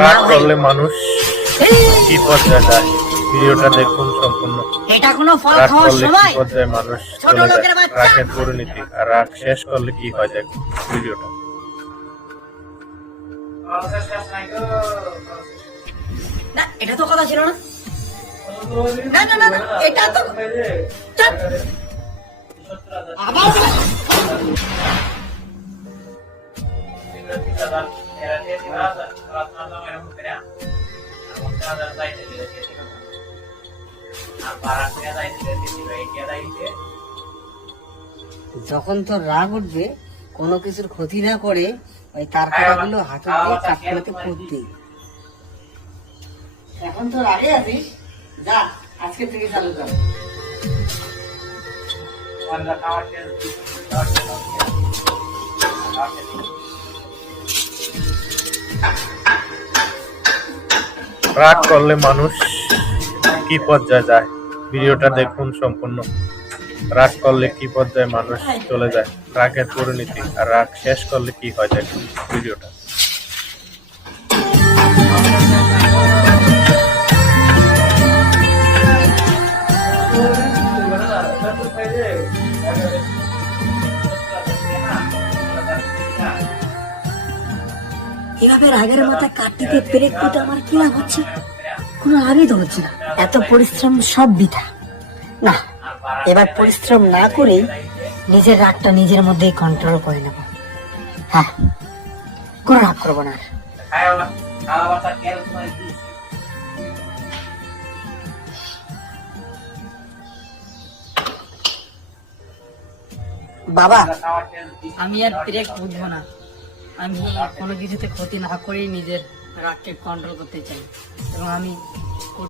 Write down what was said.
রাগ করলে মানুষ কি পর্যায়ে যায়? ভিডিওটা দেখুন সম্পূর্ণ। এটা কোনো ফল খাওয়ার সময়? পর্যায়ে মানুষ ছোট লোকের বাচ্চা। রাগের পরিণতি। আর রাগ শেষ করলে কি হয় দেখুন ভিডিওটা। না এটা তো কথা ছিল না। না না না এটা তো। আবার যখন তোর রাগ উঠবে, কোনো কিছুর ক্ষতি না করে ওই তার কাটাগুলো হাতে দিয়ে কাঠগুলোতে ফুটতে এখন তো রাগে আছিস? যা, আজকে থেকে চালু কর। রাগ করলে মানুষ কি পর্যায়ে যায়? ভিডিওটা দেখুন সম্পূর্ণ। রাগ করলে কি পর্যায়ে মানুষ চলে যায়? রাগের পরিণতি আর রাগ শেষ করলে কি হয় দেখুন ভিডিওটা। এভাবে রাগের মাথা কাটতে পেরে কোটা আমার কি লাভ হচ্ছে? কোনো লাভই তো হচ্ছে না। এত পরিশ্রম সব বৃথা। না, এবার পরিশ্রম না করে নিজের রাগটা নিজের মধ্যেই কন্ট্রোল করে নেব। হ্যাঁ কোনো রাগ করব না বাবা, আমি আর ব্রেক বুঝব না। আমি কোনো কিছুতে ক্ষতি না করেই নিজের রাগকে কন্ট্রোল করতে চাই। এবং আমি